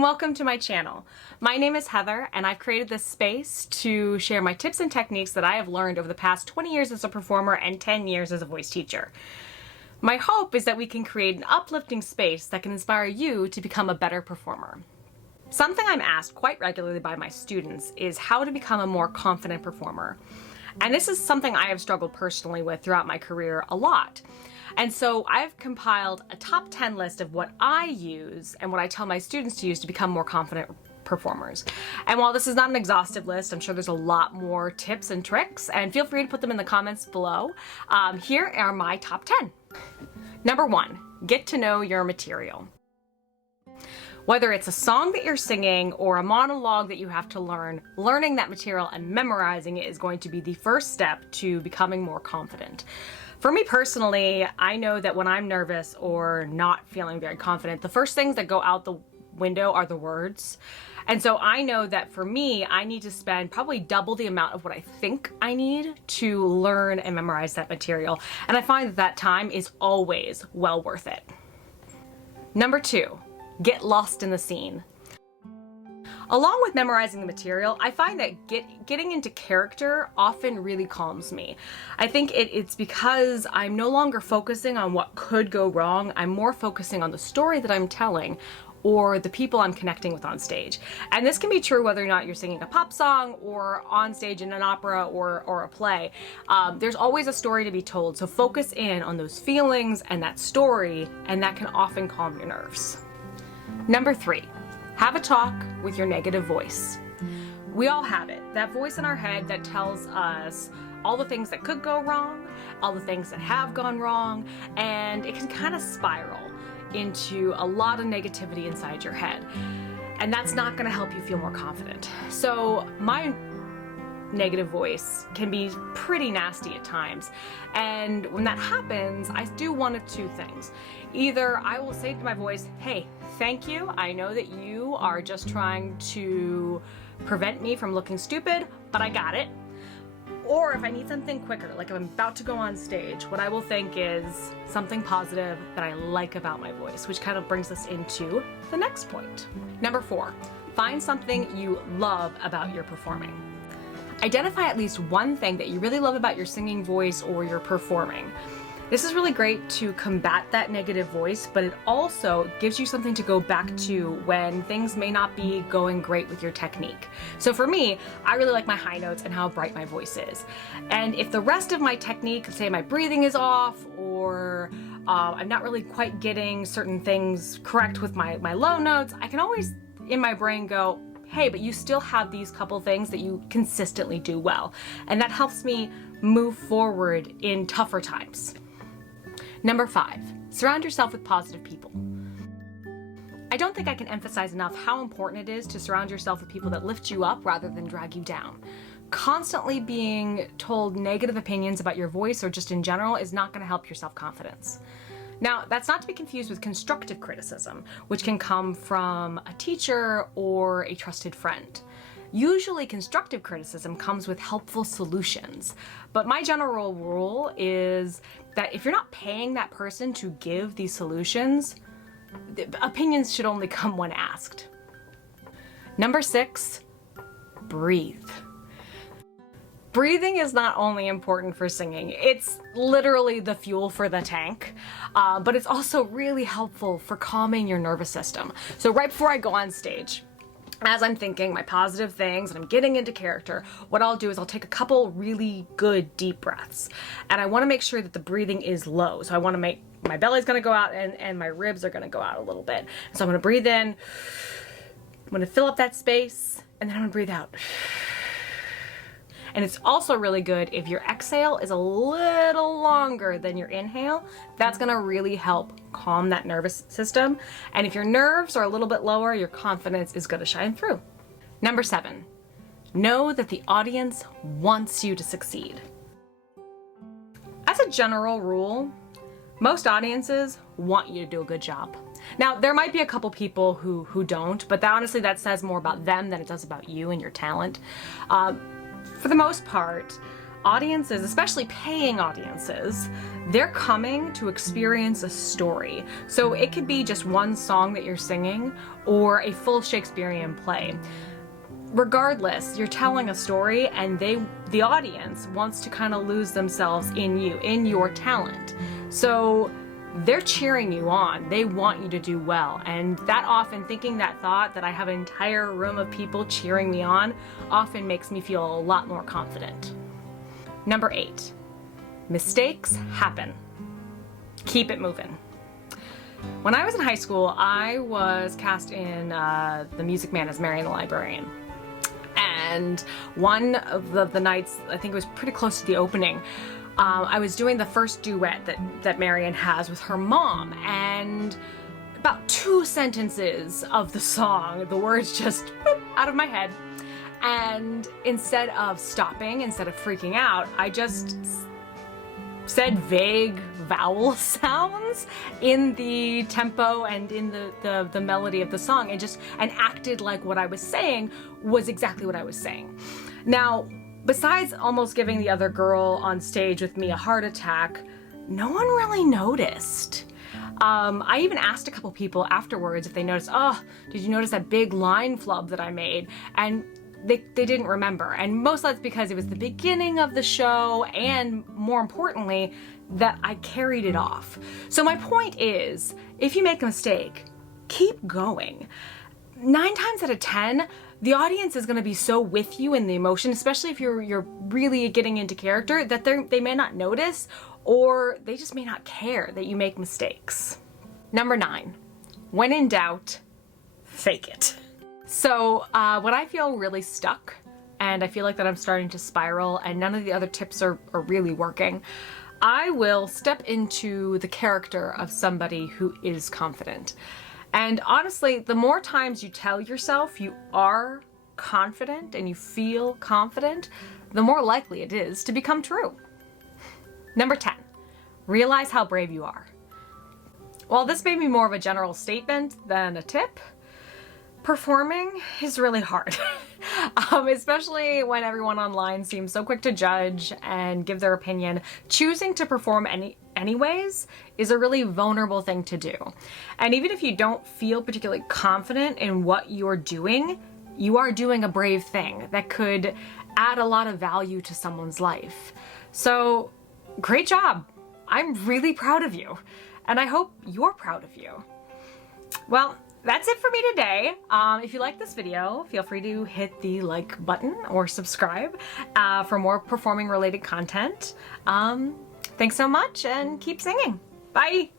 and welcome to my channel. My name is Heather, and I've created this space to share my tips and techniques that I have learned over the past 20 years as a performer and 10 years as a voice teacher. My hope is that we can create an uplifting space that can inspire you to become a better performer. Something I'm asked quite regularly by my students is how to become a more confident performer. And this is something I have struggled personally with throughout my career a lot. And so I've compiled a top 10 list of what I use and what I tell my students to use to become more confident performers. And while this is not an exhaustive list, I'm sure there's a lot more tips and tricks, and feel free to put them in the comments below. Here are my top 10. Number 1, get to know your material. Whether it's a song that you're singing or a monologue that you have to learn, learning that material and memorizing it is going to be the first step to becoming more confident. For me personally, I know that when I'm nervous or not feeling very confident, the first things that go out the window are the words. And so I know that for me, I need to spend probably double the amount of what I think I need to learn and memorize that material. And I find that that time is always well worth it. Number 2, get lost in the scene. Along with memorizing the material, I find that getting into character often really calms me. I think it's because I'm no longer focusing on what could go wrong. I'm more focusing on the story that I'm telling or the people I'm connecting with on stage. And this can be true whether or not you're singing a pop song or on stage in an opera or a play. There's always a story to be told, so focus in on those feelings and that story, and that can often calm your nerves. Number 3, have a talk with your negative voice. We all have it, that voice in our head that tells us all the things that could go wrong, all the things that have gone wrong, and it can kind of spiral into a lot of negativity inside your head. And that's not going to help you feel more confident. So my negative voice can be pretty nasty at times. And when that happens, I do one of two things. Either I will say to my voice, hey, thank you. I know that you are just trying to prevent me from looking stupid, but I got it. Or if I need something quicker, like if I'm about to go on stage, what I will think is something positive that I like about my voice, which kind of brings us into the next point. Number 4, find something you love about your performing. Identify at least one thing that you really love about your singing voice or your performing. This is really great to combat that negative voice, but it also gives you something to go back to when things may not be going great with your technique. So for me, I really like my high notes and how bright my voice is. And if the rest of my technique, say my breathing is off, or I'm not really quite getting certain things correct with my low notes, I can always in my brain go, hey, but you still have these couple things that you consistently do well. And that helps me move forward in tougher times. Number 5, surround yourself with positive people. I don't think I can emphasize enough how important it is to surround yourself with people that lift you up rather than drag you down. Constantly being told negative opinions about your voice or just in general is not going to help your self-confidence. Now, that's not to be confused with constructive criticism, which can come from a teacher or a trusted friend. Usually constructive criticism comes with helpful solutions, but my general rule is that if you're not paying that person to give these solutions, the opinions should only come when asked. Number 6, breathe. Breathing is not only important for singing, it's literally the fuel for the tank, but it's also really helpful for calming your nervous system. So right before I go on stage, as I'm thinking my positive things and I'm getting into character, what I'll do is I'll take a couple really good deep breaths. And I want to make sure that the breathing is low. So I want to make, my belly's going to go out and my ribs are going to go out a little bit. So I'm going to breathe in, I'm going to fill up that space, and then I'm going to breathe out. And it's also really good if your exhale is a little longer than your inhale. That's gonna really help calm that nervous system. And if your nerves are a little bit lower, your confidence is gonna shine through. Number 7, know that the audience wants you to succeed. As a general rule, most audiences want you to do a good job. Now, there might be a couple people who don't, but honestly, that says more about them than it does about you and your talent. For the most part, audiences, especially paying audiences, they're coming to experience a story. So it could be just one song that you're singing or a full Shakespearean play. Regardless, you're telling a story, and the audience wants to kind of lose themselves in you, in your talent. So they're cheering you on. They want you to do well. And that often, thinking that thought that I have an entire room of people cheering me on, often makes me feel a lot more confident. Number 8, mistakes happen. Keep it moving. When I was in high school, I was cast in The Music Man as Marion the Librarian. And one of the nights, I think it was pretty close to the opening, I was doing the first duet that Marion has with her mom, and about 2 sentences of the song, the words just boop, out of my head. And instead of stopping, instead of freaking out, I just said vague vowel sounds in the tempo and in the melody of the song, and acted like what I was saying was exactly what I was saying. Now, besides almost giving the other girl on stage with me a heart attack, no one really noticed. I even asked a couple people afterwards if they noticed, oh, did you notice that big line flub that I made? And they didn't remember. And most of that's because it was the beginning of the show, and more importantly, that I carried it off. So my point is, if you make a mistake, keep going. 9 times out of 10, the audience is going to be so with you in the emotion, especially if you're really getting into character, that they may not notice, or they just may not care that you make mistakes. Number 9, when in doubt, fake it. So when I feel really stuck and I feel like that I'm starting to spiral and none of the other tips are really working, I will step into the character of somebody who is confident. And honestly, the more times you tell yourself you are confident and you feel confident, the more likely it is to become true. Number 10, realize how brave you are. While this may be more of a general statement than a tip, performing is really hard, especially when everyone online seems so quick to judge and give their opinion. Choosing to perform anyways is a really vulnerable thing to do. And even if you don't feel particularly confident in what you're doing, you are doing a brave thing that could add a lot of value to someone's life. So, great job. I'm really proud of you, and I hope you're proud of you. Well, that's it for me today. If you like this video, feel free to hit the like button or subscribe for more performing related content. Thanks so much, and keep singing. Bye.